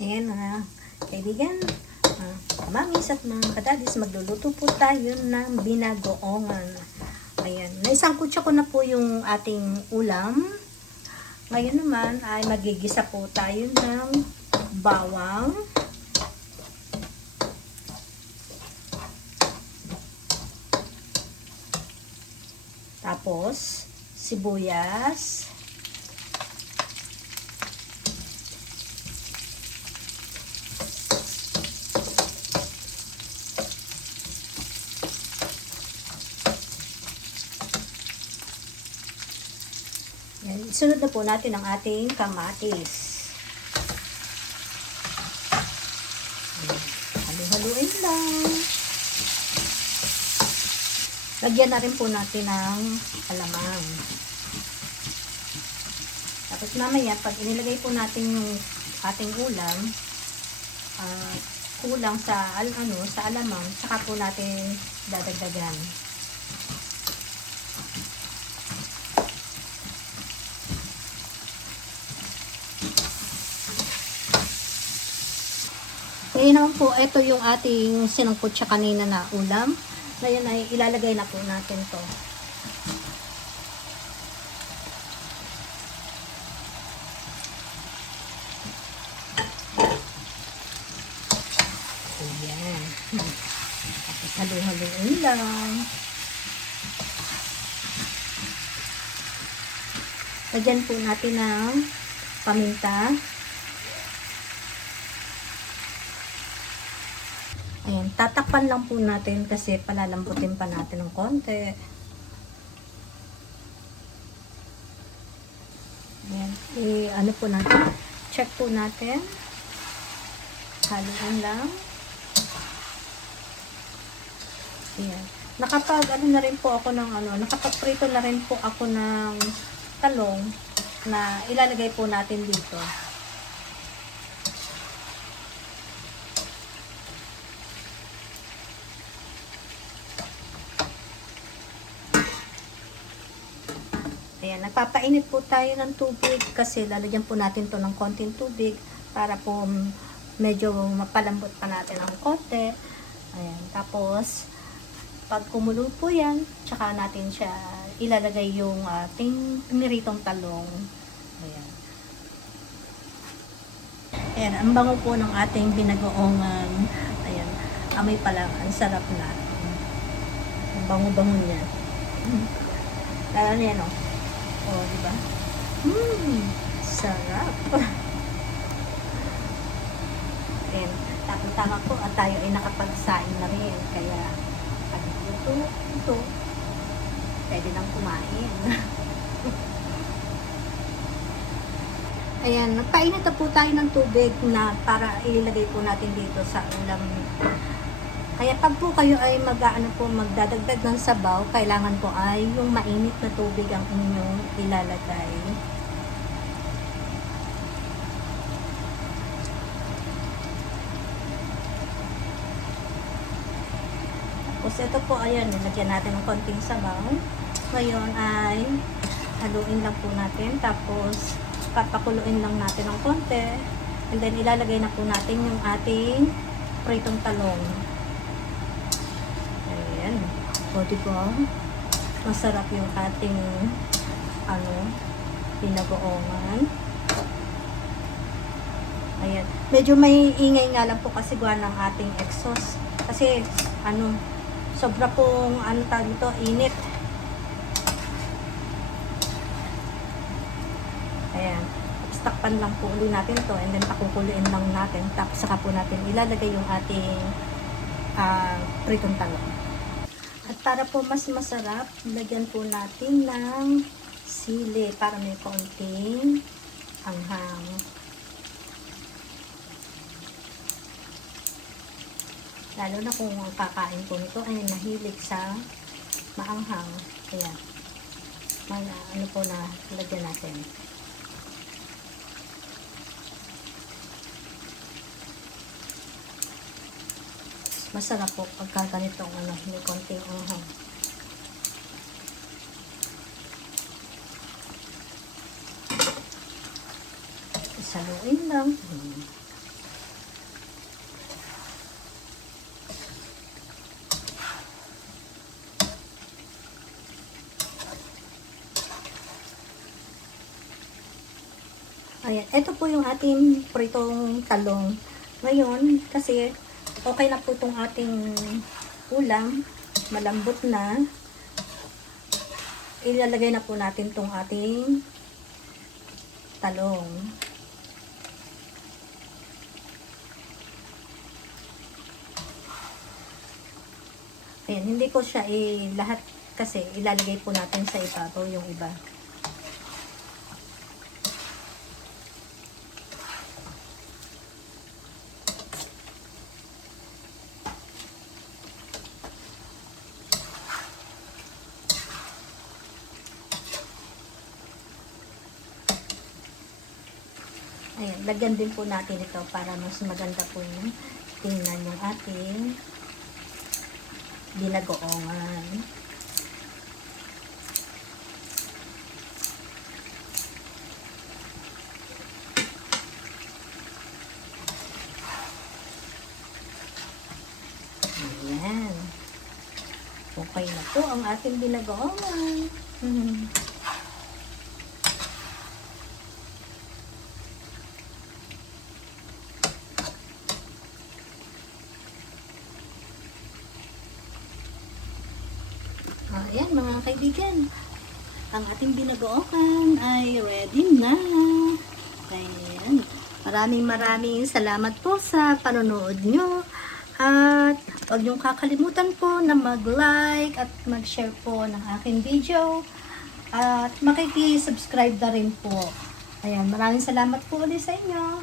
Ayan mga kaibigan, kamamis at mga kadadis, magluluto po tayo ng binagoongan. Ayan, naisang kutsa ko na po yung ating ulam. Ngayon naman ay magigisa po tayo ng bawang. Tapos, sibuyas. Yan, isunod na po natin ang ating kamatis. Halu-haluin lang. Lagyan na rin po natin ng alamang. Tapos mamaya, pag inilagay po natin yung ating ulam, kulang sa alamang, saka po natin dadagdagan. Ngayon naman po, ito yung ating sinangkot siya kanina na ulam. Ngayon ay ilalagay na po natin to. Ayan. Tapos halu-haluin lang. Lagyan po natin ng paminta. Ayan, tatakpan lang po natin kasi palalambutin pa natin ng konti. Ayan, ano po natin, check po natin. Haluin lang. Ayan. Na rin po ako ng nakapagprito na rin po ako ng talong na ilalagay po natin dito. Ayan, nagpapainit po tayo ng tubig kasi lalagyan po natin to ng konting tubig para po medyo mapalambot pa natin ng konti. Ayan, tapos pag kumulo po yan, tsaka natin siya ilalagay yung ating niritong talong. Ayan. Ayan, ang bango po ng ating binagoongan. Ayan, amoy pa lang, ang sarap na. Ang bango-bango niya. Lalo niya, no? O, diba? Sarap. Ayan, tama po at tayo ay nakapagsain na rin. Kaya, pag ito, pwede nang kumain. Ayan, nagpainit na po tayo ng tubig na para ilagay po natin dito sa ulam. Kaya pag po kayo ay magdadagdag ng sabaw, kailangan po ay yung mainit na tubig ang inyong ilalagay. Tapos ito po, ayan, nilagyan natin ng konting sabaw. Ngayon ay haluin lang po natin. Tapos papakuluin lang natin ng konti. And then ilalagay na po natin yung ating pritong talong. Ayan. O diba? Masarap yung ating binagoongan. Ayan. Medyo may ingay nga lang po kasi gawa ng ating exhaust. Kasi sobra pong init. Ayan. Tapos takpan lang po ulit natin to and then pakukuluin lang natin. Tapos saka po natin ilalagay yung ating pritong talong. At para po mas masarap, lagyan po natin ng sili para may konting anghang. Lalo na kung ang kakain po nito ay mahilig sa maanghang. Kaya, po na lagyan natin. Masarap po pagka ganitong may konting anghang. Saluin lang. Ayan, ito po yung ating pritong talong. Ngayon, kasi okay na po itong ating ulam, malambot na, ilalagay na po natin itong ating talong. Ayan, hindi ko siya lahat kasi ilalagay po natin sa ibabaw yung iba. Ayan, lagyan din po natin ito para mas maganda po yung tingnan yung ating binagoongan. Ayan. Okay na po ang ating binagoongan. Ayan mga kaibigan, ang ating binagoongan ay ready na. Ayan. Maraming salamat po sa panonood nyo. At huwag niyong kakalimutan po na mag-like at mag-share po ng aking video. At makiki-subscribe na rin po. Ayan, maraming salamat po ulit sa inyo.